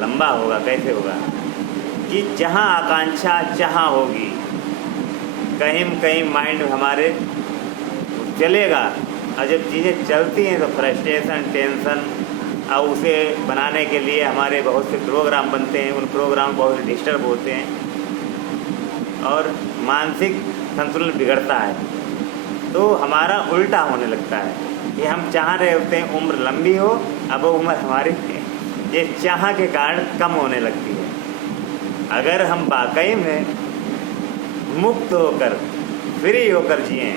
लंबा होगा। कैसे होगा कि जहाँ आकांक्षा चाह होगी, कहीं कहीं माइंड हमारे चलेगा, और जब चीज़ें चलती हैं तो फ्रस्ट्रेशन, टेंशन, और उसे बनाने के लिए हमारे बहुत से प्रोग्राम बनते हैं, उन प्रोग्राम बहुत डिस्टर्ब होते हैं और मानसिक संतुलन बिगड़ता है। तो हमारा उल्टा होने लगता है कि हम चाह रहे होते हैं उम्र लंबी हो, अब वो उम्र हमारी ये चाह के कारण कम होने लगती है। अगर हम वाकई में मुक्त होकर, फ्री होकर जिए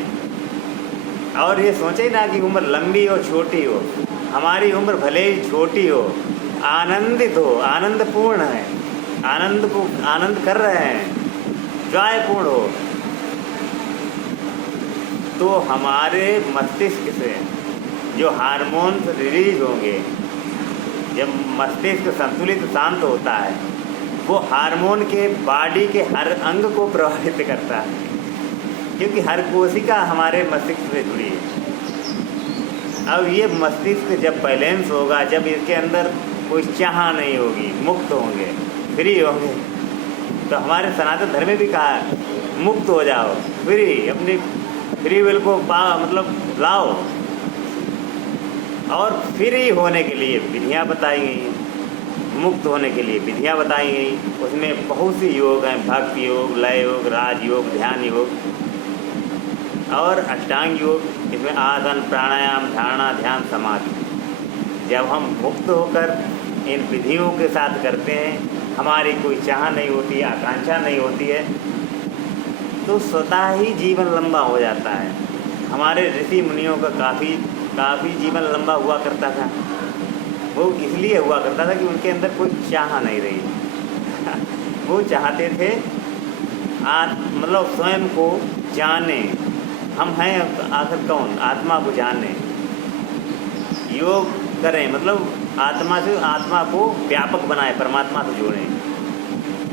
और ये सोचे ना कि उम्र लंबी हो छोटी हो, हमारी उम्र भले ही छोटी हो, आनंदित हो, आनंदपूर्ण है, आनंद कर रहे हैं, जॉयपूर्ण हो, तो हमारे मस्तिष्क से जो हार्मोन्स रिलीज होंगे, जब मस्तिष्क संतुलित शांत होता है, वो हार्मोन के बॉडी के हर अंग को प्रभावित करता है, क्योंकि हर कोशिका हमारे मस्तिष्क से जुड़ी है। अब ये मस्तिष्क जब बैलेंस होगा, जब इसके अंदर कोई चाह नहीं होगी, मुक्त होंगे, फ्री होंगे, तो हमारे सनातन धर्म में भी कहा है मुक्त हो जाओ, फ्री, अपनी फ्री विल को मतलब लाओ। और फ्री होने के लिए विधियाँ बताई गई हैं, मुक्त होने के लिए विधियाँ बताई गई, उसमें बहुत सी योग हैं, भक्ति योग, लय योग, राज योग, ध्यान योग और अष्टांग योग। इसमें आसन, प्राणायाम, धारणा, ध्यान, समाधि। जब हम मुक्त होकर इन विधियों के साथ करते हैं, हमारी कोई चाह नहीं होती है, आकांक्षा नहीं होती है, तो स्वतः ही जीवन लंबा हो जाता है। हमारे ऋषि मुनियों का काफ़ी जीवन लंबा हुआ करता था। वो इसलिए हुआ करता था कि उनके अंदर कोई चाह नहीं रही। वो चाहते थे मतलब स्वयं को जाने, हम हैं आखिर कौन, आत्मा को जाने, योग करें, मतलब आत्मा से आत्मा को व्यापक बनाए, परमात्मा से जोड़ें।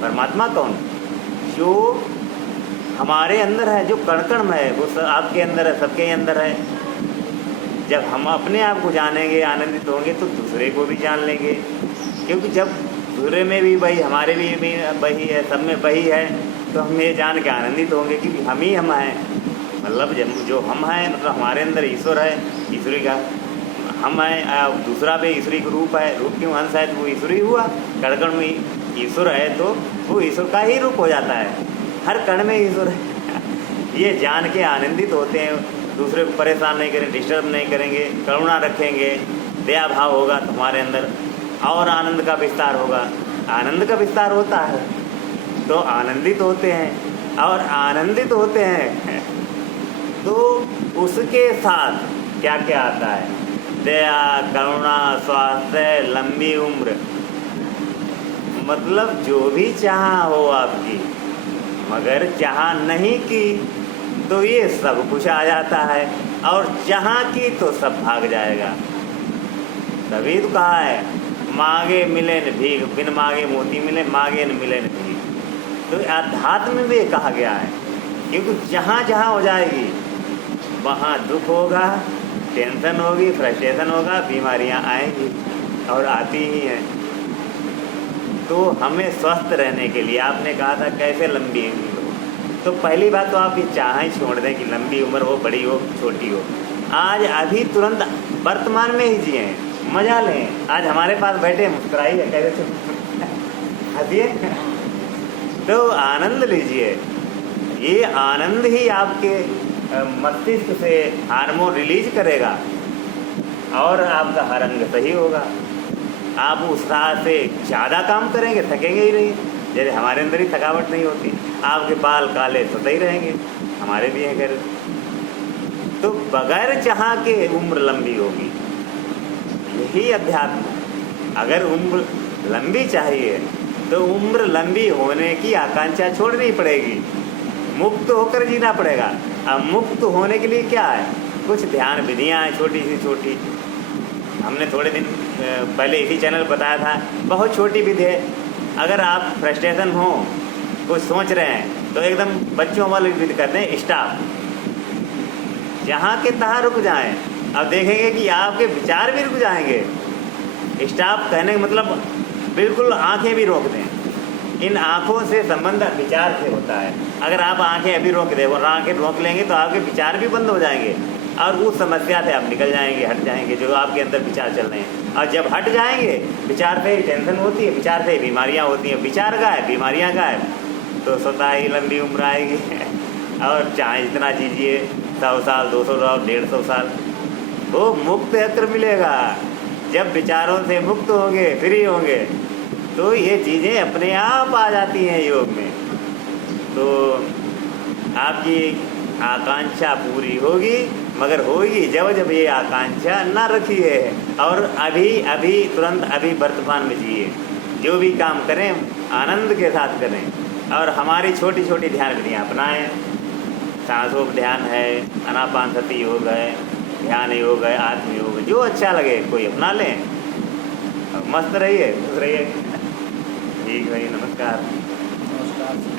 परमात्मा कौन? जो हमारे अंदर है, जो कण में है, वो आपके अंदर है, सबके अंदर है। जब हम अपने आप को जानेंगे, आनंदित होंगे, तो दूसरे को भी जान लेंगे, क्योंकि जब दूसरे में भी वही, हमारे भी वही है, सब में वही है, तो हम ये जान के आनंदित होंगे, क्योंकि हम ही हम हैं। मतलब जो हम हैं, मतलब हमारे अंदर ईश्वर है, ईश्वरी का हम हैं, दूसरा भी ईश्वरी का रूप है, रूप क्यों अंश है, तो वो ईश्वरी हुआ। कण में ईश्वर है तो वो ईश्वर का ही रूप हो जाता है, हर कण में ईश्वर है। ये जान के आनंदित होते हैं, दूसरे को परेशान नहीं करेंगे, डिस्टर्ब नहीं करेंगे, करुणा रखेंगे, दया भाव होगा तो हमारे अंदर और आनंद का विस्तार होगा। आनंद का विस्तार होता है तो आनंदित होते हैं, और आनंदित होते हैं तो उसके साथ क्या क्या आता है? दया, करुणा, स्वास्थ्य, लंबी उम्र, मतलब जो भी चाह हो आपकी, मगर चाह नहीं की तो ये सब कुछ आ जाता है, और जहाँ की तो सब भाग जाएगा। तभी तो कहा है मांगे मिले न भीख, बिन मांगे मोती मिले, मांगे न मिले न भीख। तो अध्यात्म में कहा गया है, क्योंकि जहाँ जहाँ हो जाएगी वहाँ दुख होगा, टेंशन होगी, फ्रस्ट्रेशन होगा, बीमारियाँ आएंगी और आती ही हैं। तो हमें स्वस्थ रहने के लिए आपने कहा था कैसे लंबी उम्र हो, तो पहली बात तो आप ये चाहें छोड़ दें कि लंबी उम्र हो, बड़ी हो, छोटी हो। आज अभी तुरंत वर्तमान में ही जिए, मजा लें। आज हमारे पास बैठे, मुस्कुराइए, कैसे हंसिए, तो आनंद लीजिए। ये आनंद ही आपके मस्तिष्क से हार्मोन रिलीज करेगा और आपका हर अंग सही होगा। आप उत्साह से ज़्यादा काम करेंगे, थकेंगे ही नहीं। जैसे हमारे अंदर ही थकावट नहीं होती, आपके बाल काले सही रहेंगे, हमारे भी हैं घर। तो बगैर चाह के उम्र लंबी होगी, यही अध्यात्म। अगर उम्र लंबी चाहिए तो उम्र लंबी होने की आकांक्षा छोड़नी पड़ेगी, मुक्त होकर जीना पड़ेगा। अब मुक्त होने के लिए क्या है? कुछ ध्यान विधियाँ हैं, छोटी सी छोटी। हमने थोड़े दिन पहले इसी चैनल बताया था, बहुत छोटी विधि है। अगर आप फ्रस्ट्रेशन हो, कुछ सोच रहे हैं, तो एकदम बच्चों वाली विधि करते हैं, स्टॉप। जहाँ के तहाँ रुक जाएं। अब देखेंगे कि आपके विचार भी रुक जाएंगे। स्टॉप कहने का मतलब बिल्कुल आंखें भी रोक दें। इन आँखों से संबंध विचार से होता है। अगर आप आंखें अभी रोक दें और आंखें रोक लेंगे तो आपके विचार भी बंद हो जाएंगे और उस समस्या से आप निकल जाएंगे, हट जाएंगे जो आपके अंदर विचार चल रहे हैं। और जब हट जाएंगे, विचार से ही टेंशन होती है, विचार से ही बीमारियाँ होती हैं, विचार गायब बीमारियाँ गायब, तो स्वतः ही लंबी उम्र आएगी। और चाहे जितना जीजिए, 100 साल, 200 साल, 150 साल, वो मुक्त यत्र मिलेगा। जब विचारों से मुक्त होंगे, फ्री होंगे, तो ये चीज़ें अपने आप आ जाती हैं योग में। तो आपकी आकांक्षा पूरी होगी, मगर होगी जब जब ये आकांक्षा ना रखिए और अभी तुरंत अभी वर्तमान में जिए। जो भी काम करें आनंद के साथ करें और हमारी छोटी छोटी ध्यान विधियाँ अपनाएं। सांसों पर ध्यान है, आनापानसति योग है, ध्यान योग है, आत्म योग, जो अच्छा लगे कोई अपना लें। मस्त रहिए, खुश रहिए। ठीक भाई, नमस्कार। नमस्कार।